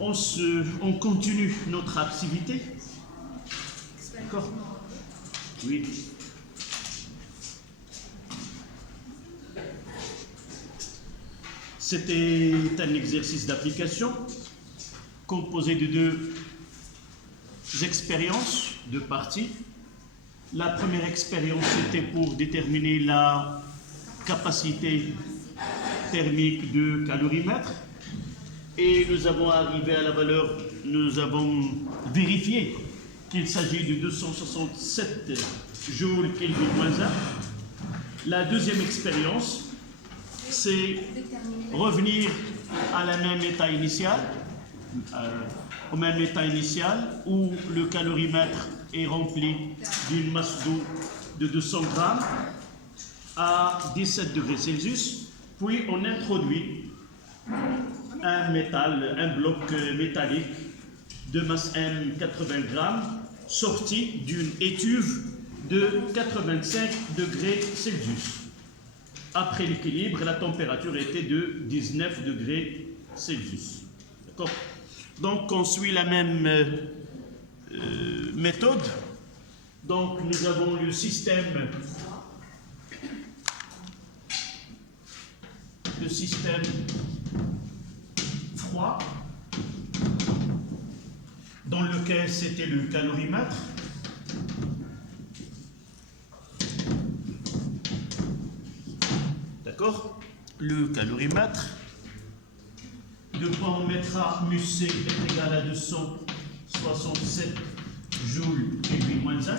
On continue notre activité. D'accord? Oui. C'était un exercice d'application composé de deux expériences, deux parties. La première expérience était pour déterminer la capacité thermique de calorimètre. Et nous avons arrivé à la valeur, nous avons vérifié qu'il s'agit de 267 joules Kelvin moins 1. La deuxième expérience, c'est revenir à la même état initial, au même état initial où le calorimètre est rempli d'une masse d'eau de 200 grammes à 17 degrés Celsius, puis on introduit un métal, un bloc métallique de masse M 80 grammes sorti d'une étuve de 85 degrés Celsius. Après l'équilibre, la température était de 19 degrés Celsius. D'accord? Donc on suit la même méthode. Donc nous avons le système froid dans lequel c'était le calorimètre. D'accord? Le calorimètre. De quoi on mettra μC est égal à 267 joules Kelvin moins 1.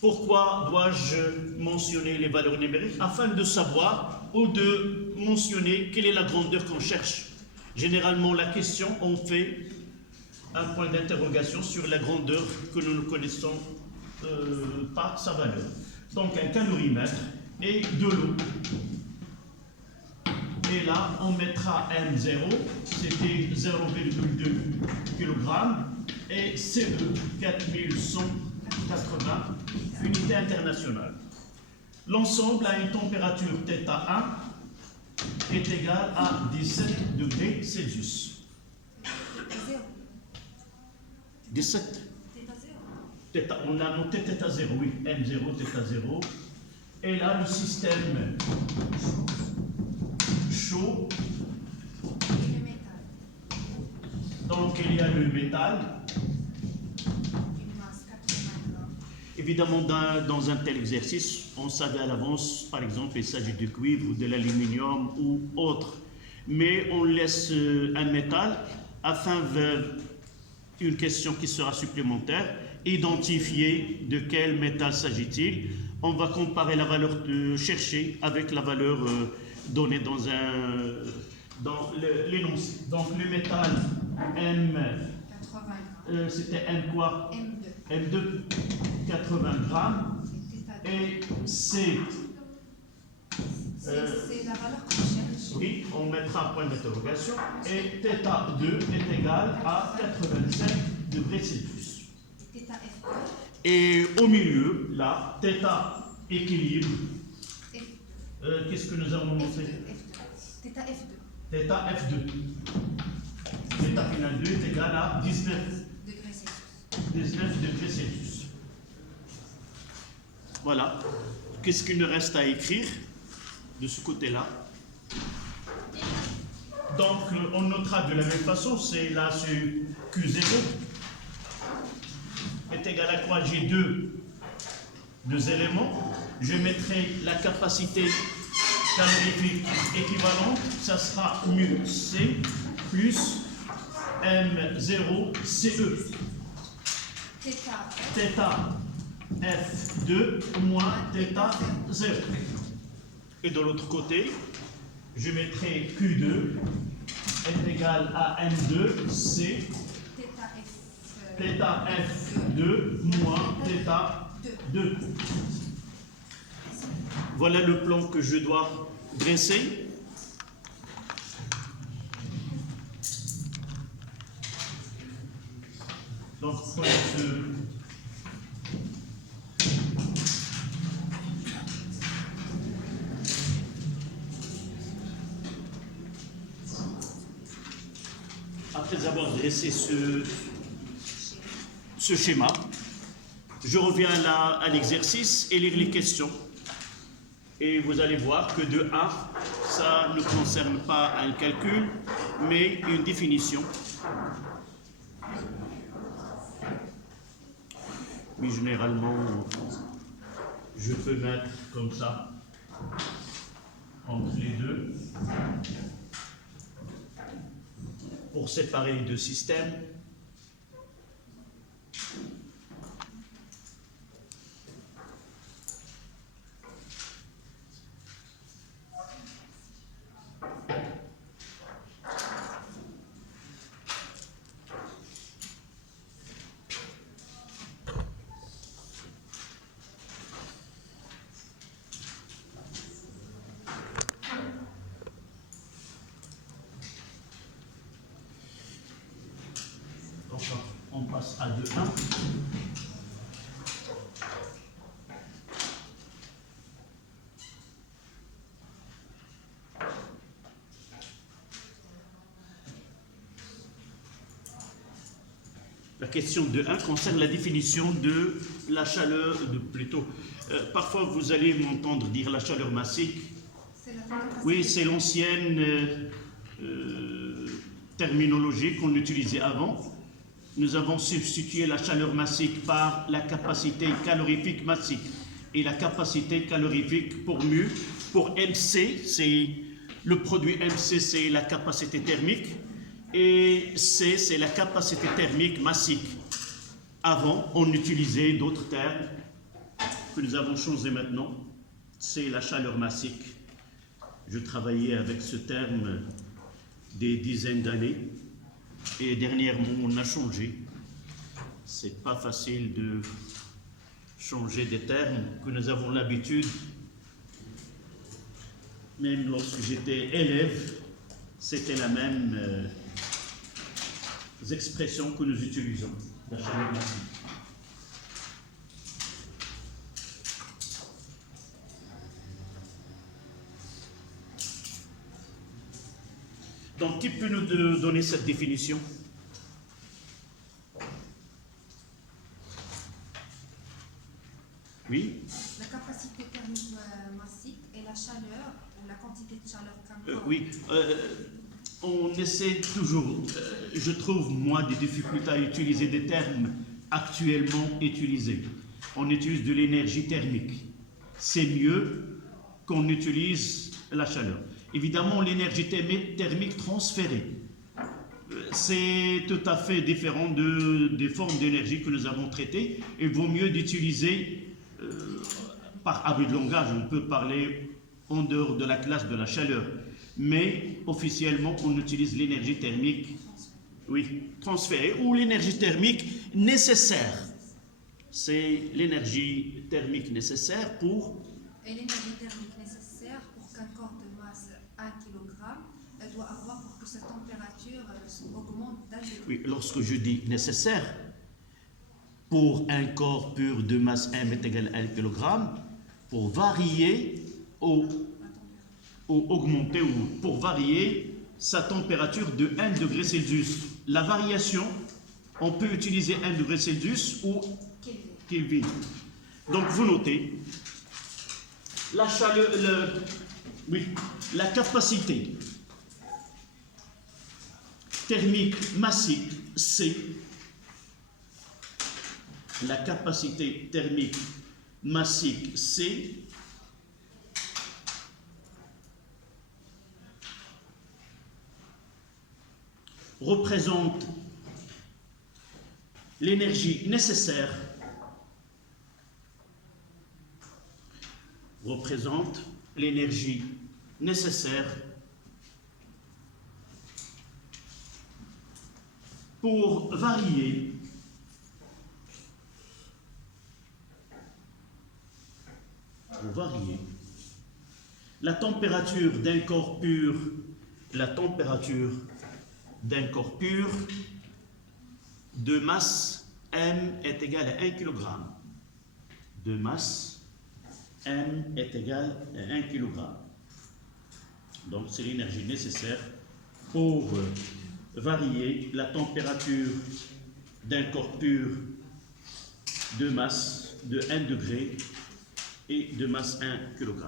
Pourquoi dois-je mentionner les valeurs numériques? Afin de savoir ou de mentionner quelle est la grandeur qu'on cherche. Généralement, la question, on fait un point d'interrogation sur la grandeur que nous ne connaissons pas sa valeur. Donc, un calorimètre et de l'eau. Et là, on mettra M0, c'était 0,2 kg, et CE 4180 unités internationales. L'ensemble à une température θ1 est égale à 17 degrés Celsius. 17. Θ, on a noté θ0, oui, M0, θ0. Et là, le système chaud. Donc, il y a le métal. Évidemment, dans un tel exercice, on savait à l'avance, par exemple, il s'agit du cuivre ou de l'aluminium ou autre. Mais on laisse un métal afin de une question qui sera supplémentaire, identifier de quel métal s'agit-il. On va comparer la valeur cherchée avec la valeur donnée dans l'énoncé. Donc le métal M, c'était M quoi? M2, 80 grammes. Et c'est la valeur qu'on cherche. Oui, on mettra un point d'interrogation. Et θ2 est égal à 85 degrés Celsius. Et au milieu, là, θ équilibre. Qu'est-ce que nous avons montré? θ Θ F2. Θ final 2 est égal à 19 degrés Celsius. Voilà. Qu'est-ce qu'il nous reste à écrire de ce côté-là? Donc, on notera de la même façon, c'est là sur Q0 est égal à quoi? J'ai deux éléments. Je mettrai la capacité calorifique équivalente, ça sera μC plus M0 CE. Θ F2 moins θ0. Et de l'autre côté, je mettrai Q2 est égal à M2 C θ F2 moins θ2. Voilà le plan que je dois dresser. Donc, prenez ce... après avoir dressé ce schéma, je reviens là à l'exercice et lire les questions. Et vous allez voir que de 1, ça ne concerne pas un calcul, mais une définition. Mais généralement, je peux mettre comme ça, entre les deux, pour séparer les deux systèmes. On passe à 2.1. La question de 1 concerne la définition de la chaleur, parfois vous allez m'entendre dire la chaleur massique. Oui, c'est l'ancienne terminologie qu'on utilisait avant. Nous avons substitué la chaleur massique par la capacité calorifique massique. Et la capacité calorifique pour MC, c'est le produit MC, c'est la capacité thermique. Et C, c'est la capacité thermique massique. Avant, on utilisait d'autres termes que nous avons changés maintenant. C'est la chaleur massique. Je travaillais avec ce terme des dizaines d'années. Et dernièrement, on a changé. C'est pas facile de changer des termes que nous avons l'habitude. Même lorsque j'étais élève, c'était la même expression que nous utilisons, la chaleur massique. Donc, qui peut nous donner cette définition? Oui? La capacité thermique massique et la chaleur, ou la quantité de chaleur qu'un corps. Oui, on essaie toujours, je trouve moi des difficultés à utiliser des termes actuellement utilisés. On utilise de l'énergie thermique. C'est mieux qu'on utilise la chaleur. Évidemment, l'énergie thermique transférée, c'est tout à fait différent des formes d'énergie que nous avons traitées. Il vaut mieux d'utiliser, par abus de langage, on peut parler en dehors de la classe de la chaleur, mais officiellement, on utilise l'énergie thermique, oui, transférée, ou l'énergie thermique nécessaire. C'est l'énergie thermique nécessaire pour... Et l'énergie thermique nécessaire pour qu'un corps de masse 1 kg, elle doit avoir pour que sa température augmente d'un degré. Oui, lorsque je dis nécessaire, pour un corps pur de masse M est égal à 1 kg, pour varier ou augmenter ou pour varier sa température de 1 degré Celsius. La variation, on peut utiliser 1 degré Celsius ou Kelvin. Donc vous notez, la chaleur, la capacité thermique massique, C, la capacité thermique massique, C, représente l'énergie nécessaire pour varier la température d'un corps pur, de masse M est égale à 1 kg. De masse M est égal à 1 kg. Donc c'est l'énergie nécessaire pour varier la température d'un corps pur de masse de 1 degré et de masse 1 kg.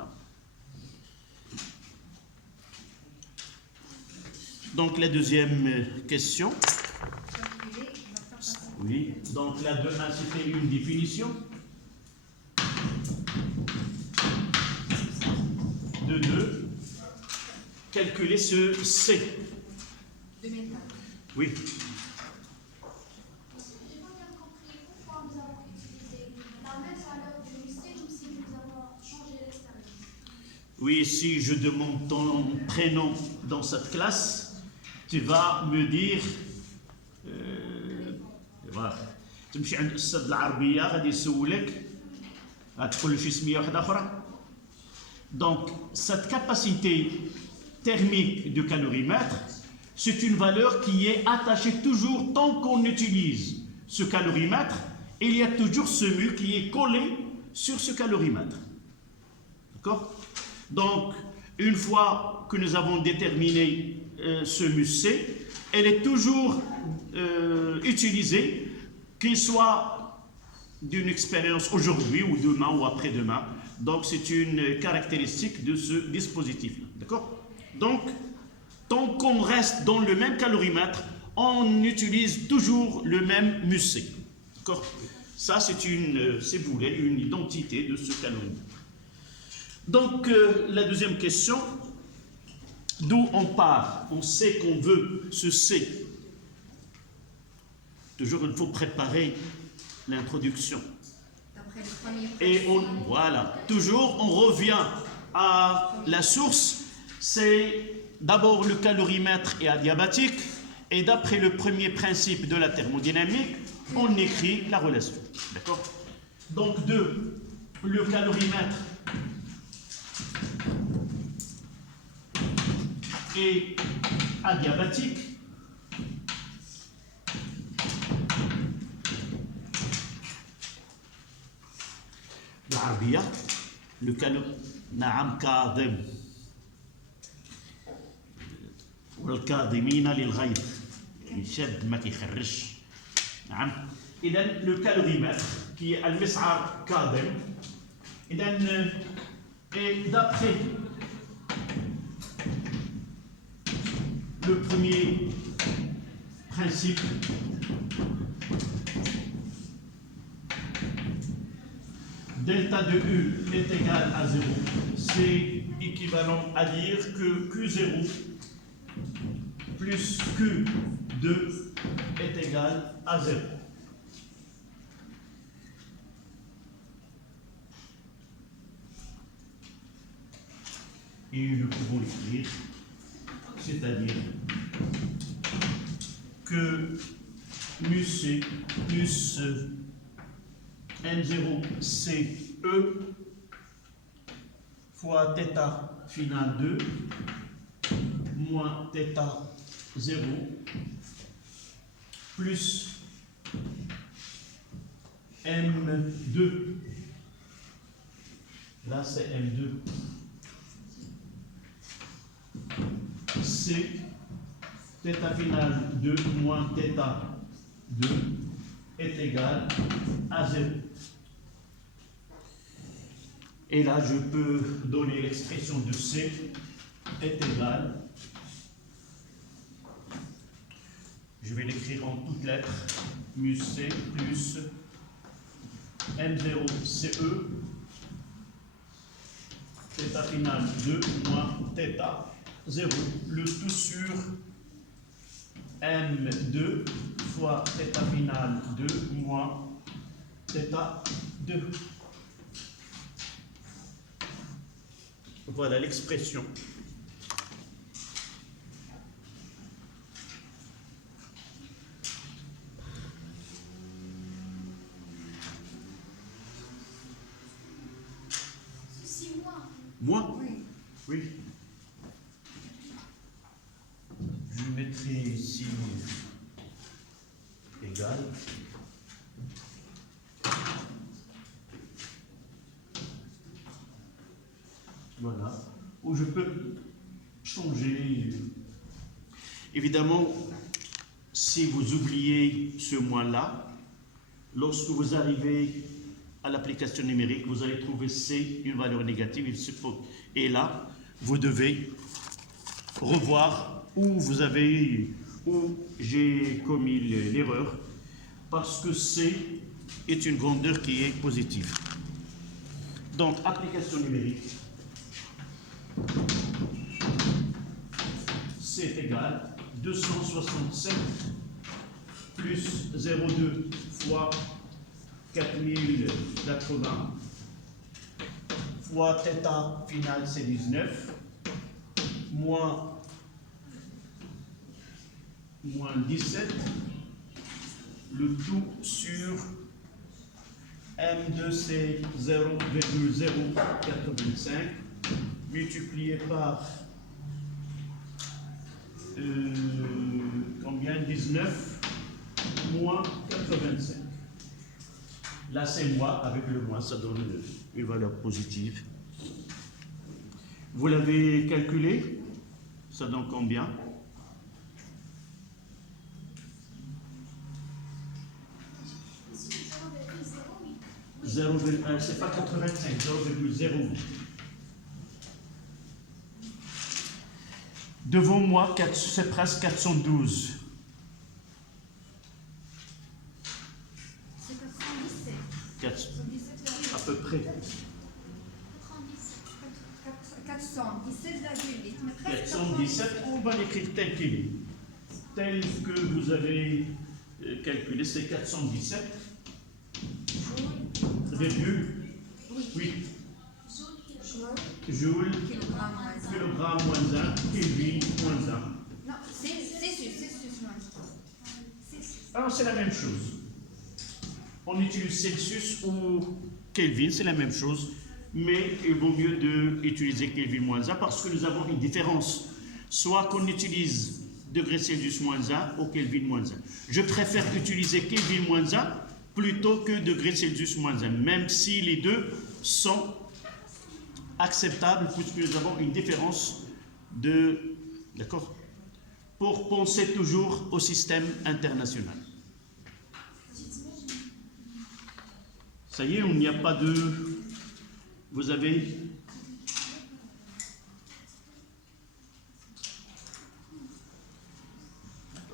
Donc la deuxième question. Oui, donc la 2.1 c'était une définition. De 2, calculer ce C. De métal. Oui. J'ai pas bien compris pourquoi nous avons utilisé la même valeur du lycée ou si nous avons changé l'extérieur. Oui, si je demande ton prénom dans cette classe, tu vas me dire voilà. تمشي عند الأستاذ العربية غادي يسولك غتقول له شي سمية واحدة أخرى. Donc, cette capacité thermique du calorimètre, c'est une valeur qui est attachée toujours tant qu'on utilise ce calorimètre, il y a toujours ce mu qui est collé sur ce calorimètre. D'accord? Donc, une fois que nous avons déterminé ce mu C, elle est toujours utilisée, qu'il soit d'une expérience aujourd'hui ou demain ou après-demain. Donc, c'est une caractéristique de ce dispositif. D'accord? Donc, tant qu'on reste dans le même calorimètre, on utilise toujours le même mu C. D'accord? Ça, c'est une, si vous voulez, une identité de ce calorimètre. Donc, la deuxième question, d'où on part? On sait qu'on veut ce C. Toujours, il faut préparer l'introduction. Et voilà, toujours, on revient à la source. C'est d'abord le calorimètre et adiabatique. Et d'après le premier principe de la thermodynamique, on écrit la relation. D'accord? Donc, le calorimètre et adiabatique. بالعربية نعم كاظم والكاظمين للغيظ يعني شد ما كيخرجش نعم. إذا لو كالوريمتر كي المسعر كاظم. إذا d'après le premier principe, delta de U est égal à 0. C'est équivalent à dire que Q0 plus Q2 est égal à 0. Et nous pouvons l'écrire, c'est-à-dire que mu C plus M0CE fois θ final 2 moins θ 0 plus M2. Là, c'est M2. C θ final 2 moins θ 2 est égal à 0. Et là, je peux donner l'expression de C est égal, je vais l'écrire en toutes lettres, mu C plus M0CE, θ final 2 moins θ 0, le tout sur M2 fois θ final 2 moins θ 2. Voilà l'expression. Ceci, moi. Moi? Oui. Oui. Je mettrai ici égal. Voilà. Ou je peux changer. Évidemment, si vous oubliez ce moins-là, lorsque vous arrivez à l'application numérique, vous allez trouver C, une valeur négative, et là, vous devez revoir où j'ai commis l'erreur, parce que C est une grandeur qui est positive. Donc, application numérique, c'est égal 267 plus 0,2 fois 4080 fois θ final c'est 19 moins 17, le tout sur M2 c'est 0,085 multiplié par combien? 19 moins 85. Là c'est moins, avec le moins ça donne une valeur positive. Vous l'avez calculé, ça donne combien? C'est pas 85, 0,08. Devant moi, c'est presque 412. C'est 417. 417, à peu près. 417,8. 417, on va l'écrire tel qu'il est. Tel que vous avez calculé, c'est 417. Virgule 8 joules, kilogramme moins 1, Kelvin moins 1. Non, Celsius moins 1. Alors c'est la même chose. On utilise Celsius ou Kelvin, c'est la même chose, mais il vaut mieux d'utiliser Kelvin moins 1 parce que nous avons une différence. Soit qu'on utilise degré Celsius moins 1 ou Kelvin moins 1. Je préfère utiliser Kelvin moins 1 plutôt que degré Celsius moins 1, même si les deux sont acceptables puisque nous avons une différence de... D'accord? Pour penser toujours au système international. Ça y est, il n'y a pas de... Vous avez...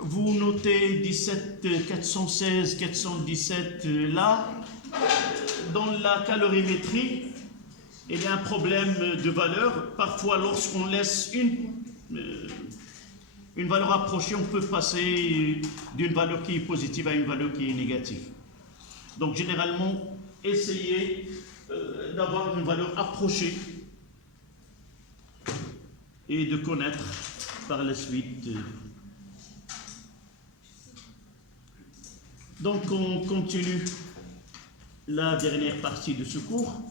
Vous notez 17 416 417 là. Dans la calorimétrie, il y a un problème de valeur. Parfois, lorsqu'on laisse une valeur approchée, on peut passer d'une valeur qui est positive à une valeur qui est négative. Donc, généralement, essayez d'avoir une valeur approchée et de connaître par la suite. Donc, on continue la dernière partie de ce cours.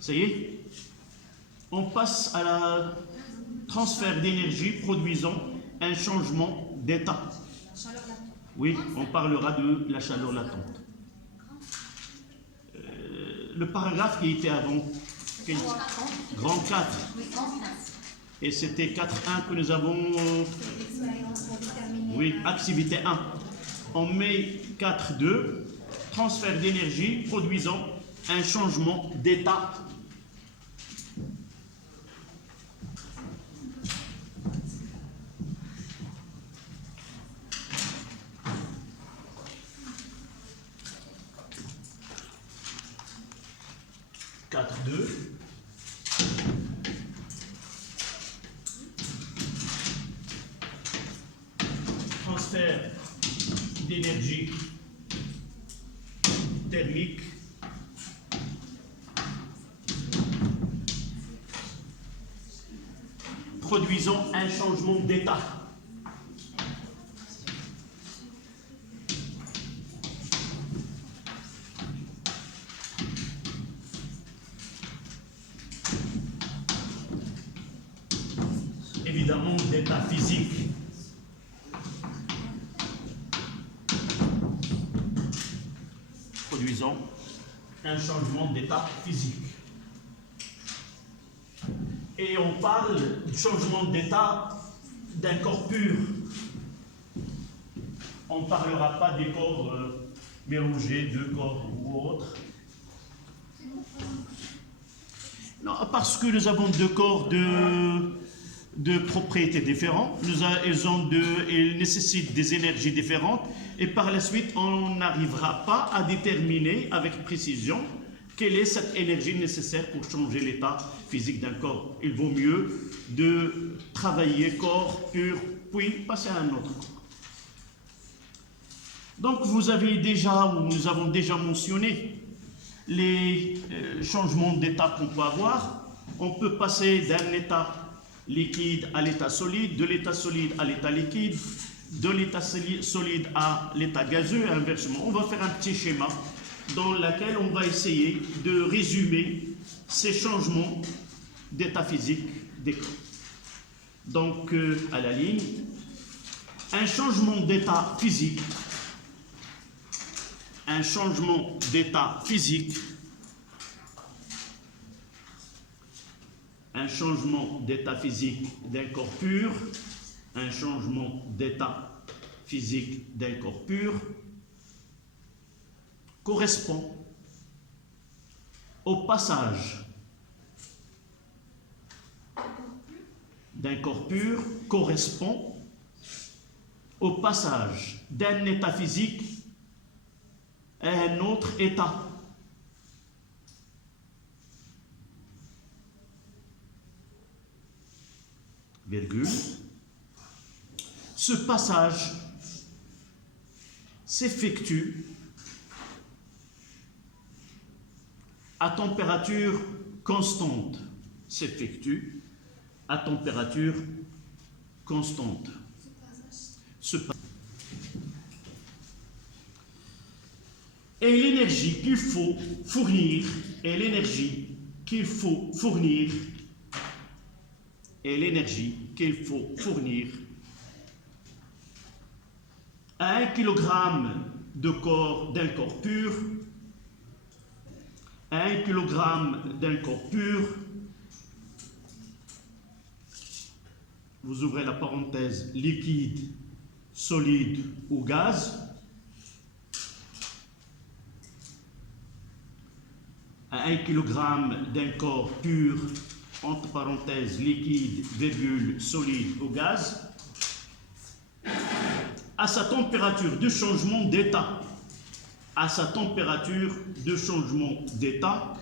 Ça y est, on passe à la transfert d'énergie produisant un changement d'état. Oui, on parlera de la chaleur latente. Le paragraphe qui était avant, grand 4, et c'était 4.1 que nous avons, oui, activité 1. On met 4.2, transfert d'énergie produisant un changement d'état. Transfert d'énergie thermique produisant un changement d'état. Évidemment d'état physique. Produisant un changement d'état physique. et on parle du changement d'état d'un corps pur. On ne parlera pas des corps mélangés, deux corps ou autres. Non, parce que nous avons deux corps de propriétés différentes, ils nécessitent des énergies différentes, et par la suite, on n'arrivera pas à déterminer avec précision quelle est cette énergie nécessaire pour changer l'état physique d'un corps. Il vaut mieux de travailler corps pur, puis passer à un autre corps. Donc nous avons déjà mentionné les changements d'état qu'on peut avoir. On peut passer d'un état liquide à l'état solide, de l'état solide à l'état liquide, de l'état solide à l'état gazeux et inversement. On va faire un petit schéma dans lequel on va essayer de résumer ces changements d'état physique des corps. Donc, à la ligne, un changement d'état physique, un changement d'état physique, un changement d'état physique d'un corps pur, un changement d'état physique d'un corps pur correspond au passage d'un corps pur, correspond au passage d'un état physique à un autre état. Virgule. Ce passage s'effectue à température constante. S'effectue à température constante. Et l'énergie qu'il faut fournir, et l'énergie qu'il faut fournir, et l'énergie qu'il faut fournir à 1 kg d'un corps pur, à 1 kg d'un corps pur, vous ouvrez la parenthèse, liquide, solide ou gaz, à 1 kg d'un corps pur, entre parenthèses, liquide, virgule, solide ou gaz, à sa température de changement d'état, à sa température de changement d'état,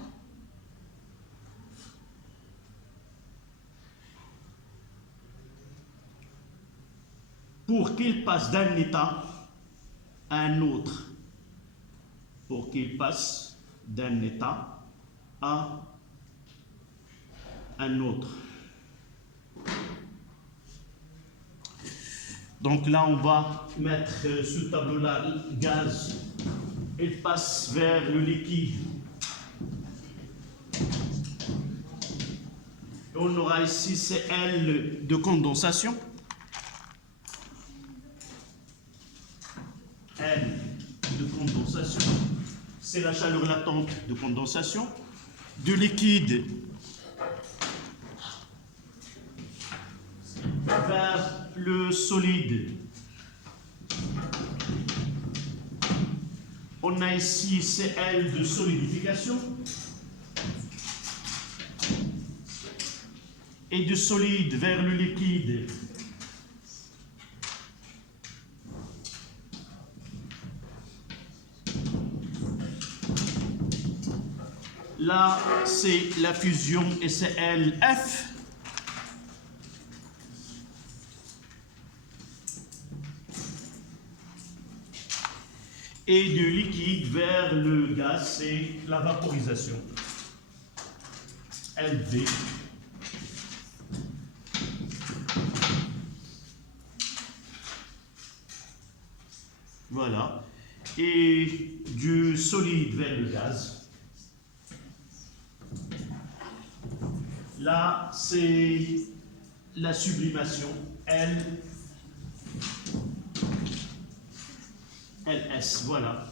pour qu'il passe d'un état à un autre, pour qu'il passe d'un état à un autre. Donc là, on va mettre ce tableau-là, le gaz, il passe vers le liquide. Et on aura ici CL de condensation. L de condensation, c'est la chaleur latente de condensation. Du liquide vers le solide, on a ici CL de solidification, et du solide vers le liquide, là c'est la fusion et c'est LF. Et du liquide vers le gaz, c'est la vaporisation. LV. Voilà. Et du solide vers le gaz. Là, c'est la sublimation. LS, voilà.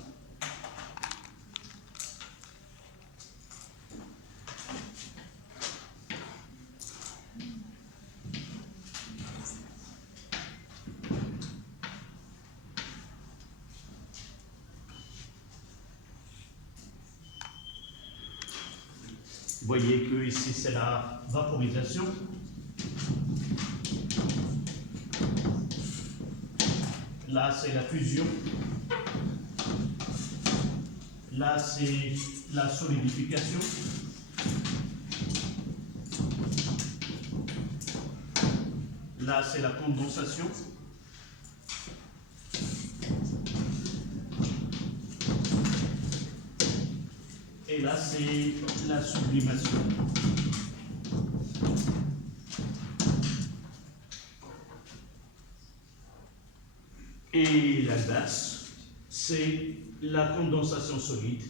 Vous voyez que ici c'est la vaporisation. Là c'est la fusion. Là c'est la solidification. Là c'est la condensation. Et là, c'est la sublimation. Et l'inverse, c'est la condensation solide.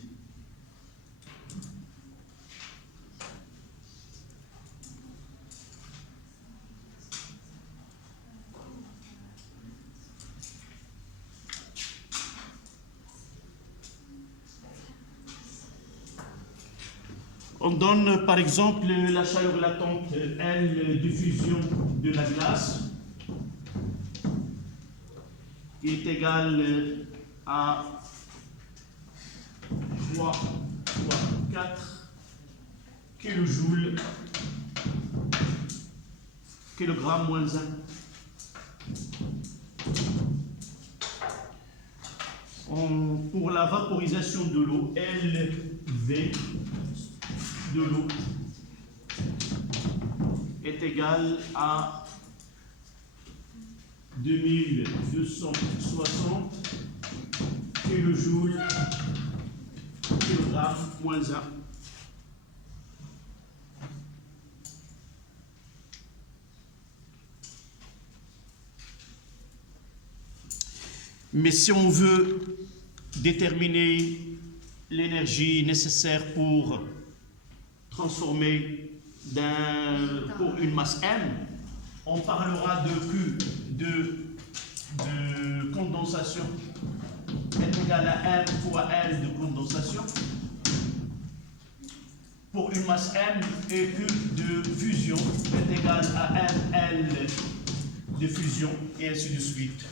On donne par exemple la chaleur latente L de fusion de la glace qui est égale à 3 fois 4 kilojoules kilogramme moins 1. Pour la vaporisation de l'eau, LV de l'eau est égal à 2260 kilojoules kilogramme moins 1. Mais si on veut déterminer l'énergie nécessaire pour transformer pour une masse M, on parlera de Q de condensation est égal à M fois L de condensation pour une masse M, et Q de fusion est égal à ML de fusion, et ainsi de suite.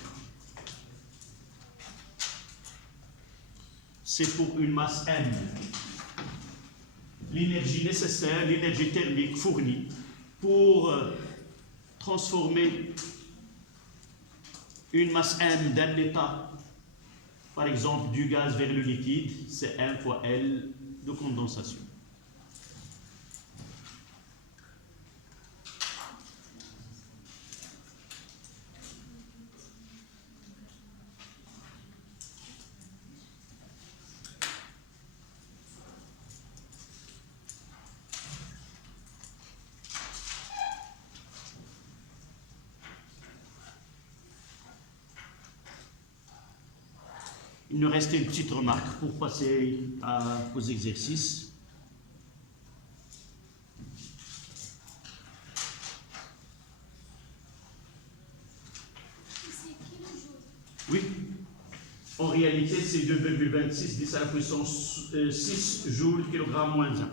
C'est pour une masse M. L'énergie nécessaire, l'énergie thermique fournie pour transformer une masse M d'un état, par exemple du gaz vers le liquide, c'est M fois L de condensation. Il nous reste une petite remarque pour passer aux exercices. Oui, en réalité c'est 2,26 10 à la puissance 6 joules kilogramme moins 1.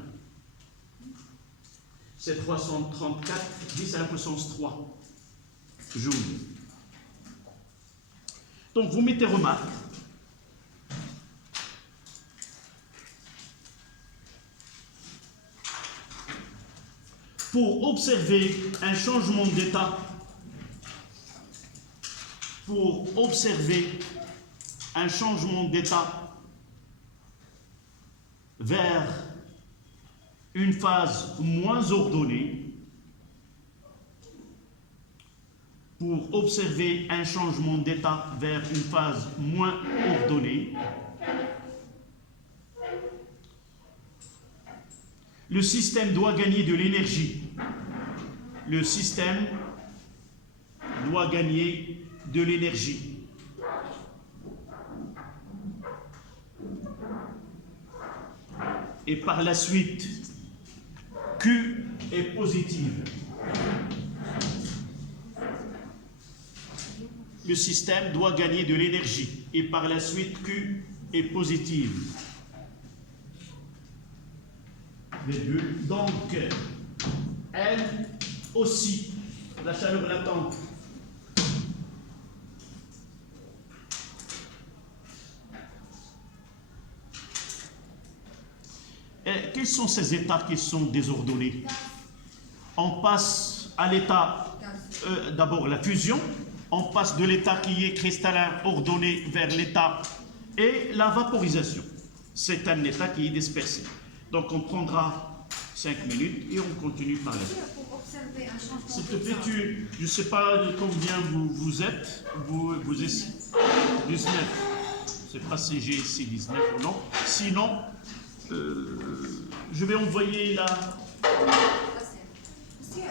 C'est 334 10 à la puissance 3 joules. Donc vous mettez remarque. Pour observer un changement d'état, vers une phase moins ordonnée, le système doit gagner de l'énergie. Et par la suite, Q est positive. Le système doit gagner de l'énergie. Et par la suite, Q est positive. Donc, L aussi, la chaleur latente. quels sont ces états qui sont désordonnés? On passe à l'état, d'abord la fusion, on passe de l'état qui est cristallin ordonné vers l'état et la vaporisation. C'est un état qui est dispersé. Donc on prendra 5 minutes et on continue par là. Pour observer un changement. S'il te plaît, je ne sais pas de combien vous êtes, vous ici. 19. Je ne sais pas si j'ai ici 19 ou non. Sinon, je vais envoyer la... Monsieur,